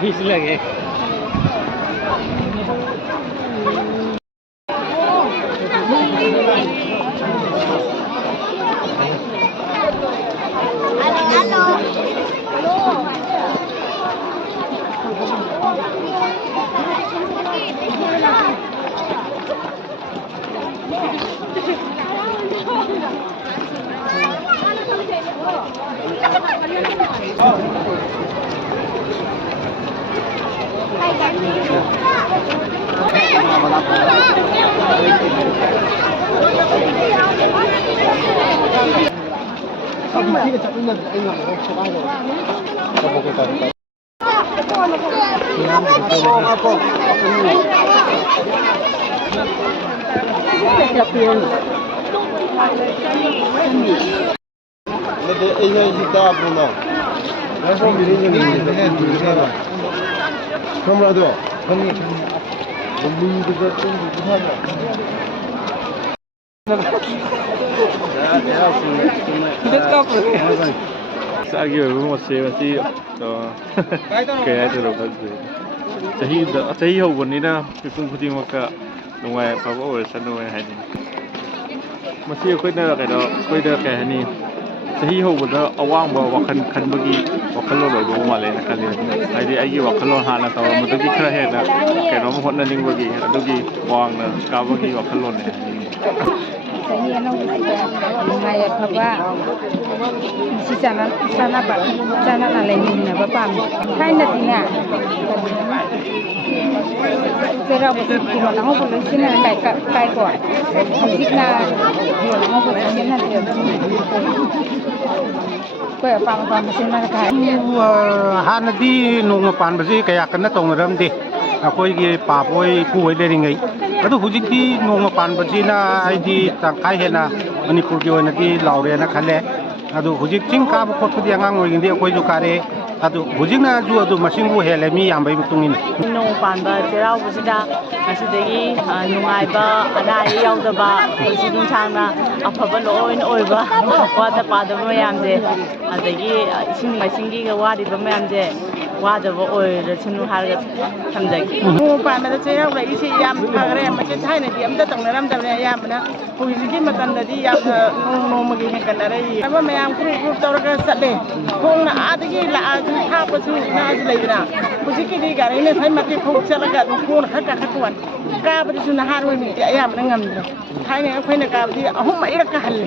बीस लगे Sagi mo siya kasi kaya ito dapat sahi hawon nila kung pwede maka nungay pabawal sa nungay hani masih ko na kaya hani sahi hawon na awang ba wakan kanbagi wakalon ba mo male na kali ai ai wakalon hana taw madagi khara he na kaya mo honna lingbagi adugi wang na kabagi wakalon ne sahi ano nungay phaba si sana na lenin na ba pam khai na tina Pero kung ano ko lang sila kay ko halik na ano ko lang sila ko pa sila kay hanadi nung pan basi kaya kana tong ramdi akoi gi papoi puoi le ringai adu hujiki nung pan basi na aidi tangkai hena manipur gi oina di laure na khale adu hujik ching ka ko khudi angang oi gi akoi ju kare adu hujikna ju adu masingbu hele mi yambai mutungin nong panba cherau busida asidagi nungai ba anai yaudaba pusi nungchangna afaba loin oiba wada pada mayam je adagi ising masingi ga wadi ba mayam je wada ba oi ra chinu harga thamjagi nong panba cherau la isi yam phagre ma che thaina di amda tangnaram da yam na puisi matan da di yam nong magi he kanare aba mayam group tawra sale khong na adagi la tha pasu na aj leina hujiki di gare ne thai mati khong chalaga khong khaka khatwan ka bari su na haru ni ayam na ngamdra thai ne khoina ka di ahum mai ka halle